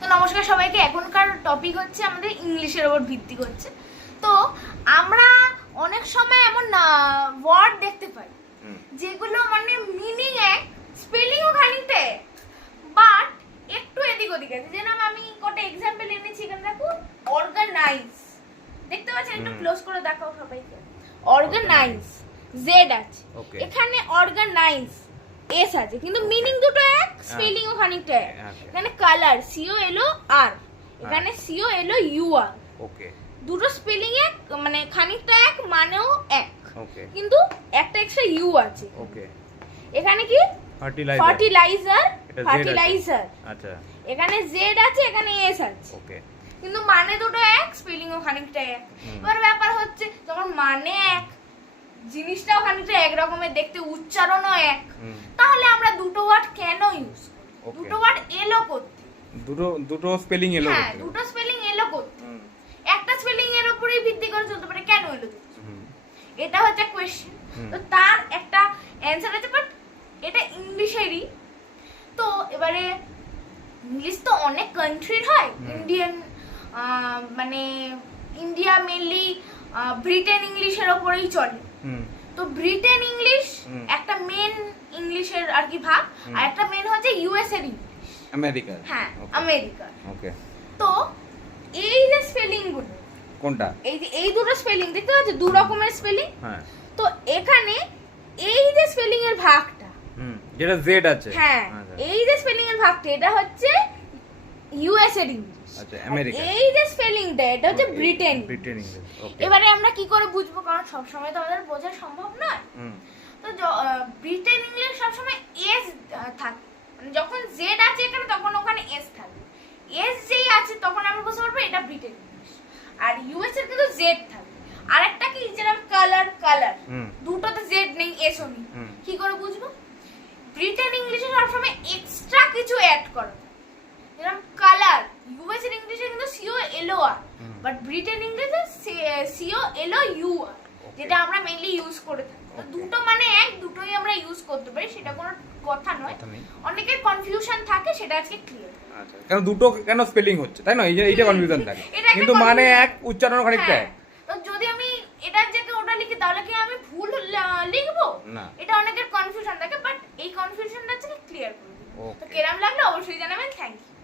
তো নমস্কার সবাইকে। এখনকার টপিক হচ্ছে আমাদের ইংলিশের উপর ভিত্তি করছে। তো আমরা অনেক সময় এমন ওয়ার্ড দেখতে পাই যেগুলো মানে মিনিং এক, স্পেলিংও খানিকটা এক, বাট একটু এদিক ওদিক আছে। যেরকম আমি কটা এক্সাম্পল এনেছি, এখানে দেখো অর্গানাইজ, দেখতে পাচ্ছেন? একটু ক্লোজ করে দেখাও সবাইকে। অর্গানাইজ জেড আছে, এখানে অর্গানাইজ এস আছে, কিন্তু মিনিং দুটো এক, স্পেলিংও খানিকটা এক। এখানে কালার সিও এলো আর, এখানে সিও এলো ইউ আর। ওকে, দুটো স্পেলিং এক, মানে খানিকটা এক, মানেও এক, কিন্তু একটা এক্সট্রা ইউ আছে। ওকে, এখানে কি ফার্টিলাইজার, ফার্টিলাইজার। আচ্ছা, এখানে জেড আছে, এখানে এস আছে। ওকে, কিন্তু মানে দুটো এক, স্পেলিংও খানিকটা এক। এবার ব্যাপার হচ্ছে যখন মানে এক, জিনিসটাও খানিকটা এক রকমের দেখতে, উচ্চারণও এক, তাহলে আমরা দুটো ওয়ার্ড কেন ইউজ করি? দুটো ওয়ার্ড এলো করতে, দুটো স্পেলিং এলো, হ্যাঁ দুটো স্পেলিং এলো করতে, একটা স্পেলিং এর উপরেই ভিত্তি করে চলতে পারে, কেন এলো? এটা হচ্ছে কোশ্চেন। তো তার একটা অ্যানসার আছে, বাট এটা ইংলিশেরই। তো এবারে ইংলিশ তো অনেক কান্ট্রির হয়, ইন্ডিয়ান মানে ইন্ডিয়া মেনলি ব্রিটেন ইংলিশের ওপরেই চলে। তো ব্রিটেন ইংলিশ একটা মেন ইংলিশের আর কি ভাগ, আর একটা মেন হচ্ছে ইউএস এর ইংলিশ, আমেরিকা। হ্যাঁ, আমেরিকা। ওকে, তো এই যে স্পেলিং গুলো, কোনটা এই যে এই দুটো স্পেলিং দেখতে পাচ্ছ, দু রকমের স্পেলিং। হ্যাঁ, তো এখানে এই যে স্পেলিং এর ভাগটা, যেটা জেড আছে, হ্যাঁ এই যে স্পেলিং এর ভাগটা, এটা হচ্ছে ইউএস এর ইংলিশ। আচ্ছা, আমেরিকা। এই যে স্পেলিংটা, এটা হচ্ছে ব্রিটেন ইংলিশ। ওকে, এবারে আমরা কি করে বুঝবো? কারণ সব সময় তো আমাদের বোঝা সম্ভব নয়। তো ব্রিটেন ইংলিশ সব সময় এস থাকে, মানে যখন জেড আছে এখানে, তখন ওখানে এস থাকবে। এস যেই আছে তখন আমরা বুঝতে পারবো এটা ব্রিটেন ইংলিশ। আর ইউএস এর কিন্তু জেড থাকবে। আরেকটা কি, যেরকম কালার, কালার দুটোতে জেড নেই, এসও নেই, কি করে বুঝবো? ব্রিটেন ইংলিশে সবসময় এক্সট্রা কিছু অ্যাড করা থাকে, যেরকম কালার। ইউএস এর ইংলিশে কিন্তু সিও এলো আর, বাট ব্রিটেন ইংলিশে সিও এলো ইউ আর, যেটা আমরা মেইনলি ইউজ করে থাকি। তো দুটো মানে এক, দুটোই আমরা ইউজ করতে পারি, সেটা কোনো কথা নয়। অনেকের কনফিউশন থাকে, সেটা আজকে ক্লিয়ার। আচ্ছা, কারণ দুটো কেন স্পেলিং হচ্ছে, তাই না? এইটা কনফিউশন থাকে, কিন্তু মানে এক, উচ্চারণ খানিকটা এক। তো যদি আমি এটার জায়গায় ওটা লিখি, তাহলে কি আমি ভুল লিখবো? না, এটা অনেকের কনফিউশন থাকে, বাট এই কনফিউশনটা আজকে ক্লিয়ার করে দিই। তো কেরাম লাগলো অবশ্যই জানাবেন। Thank you.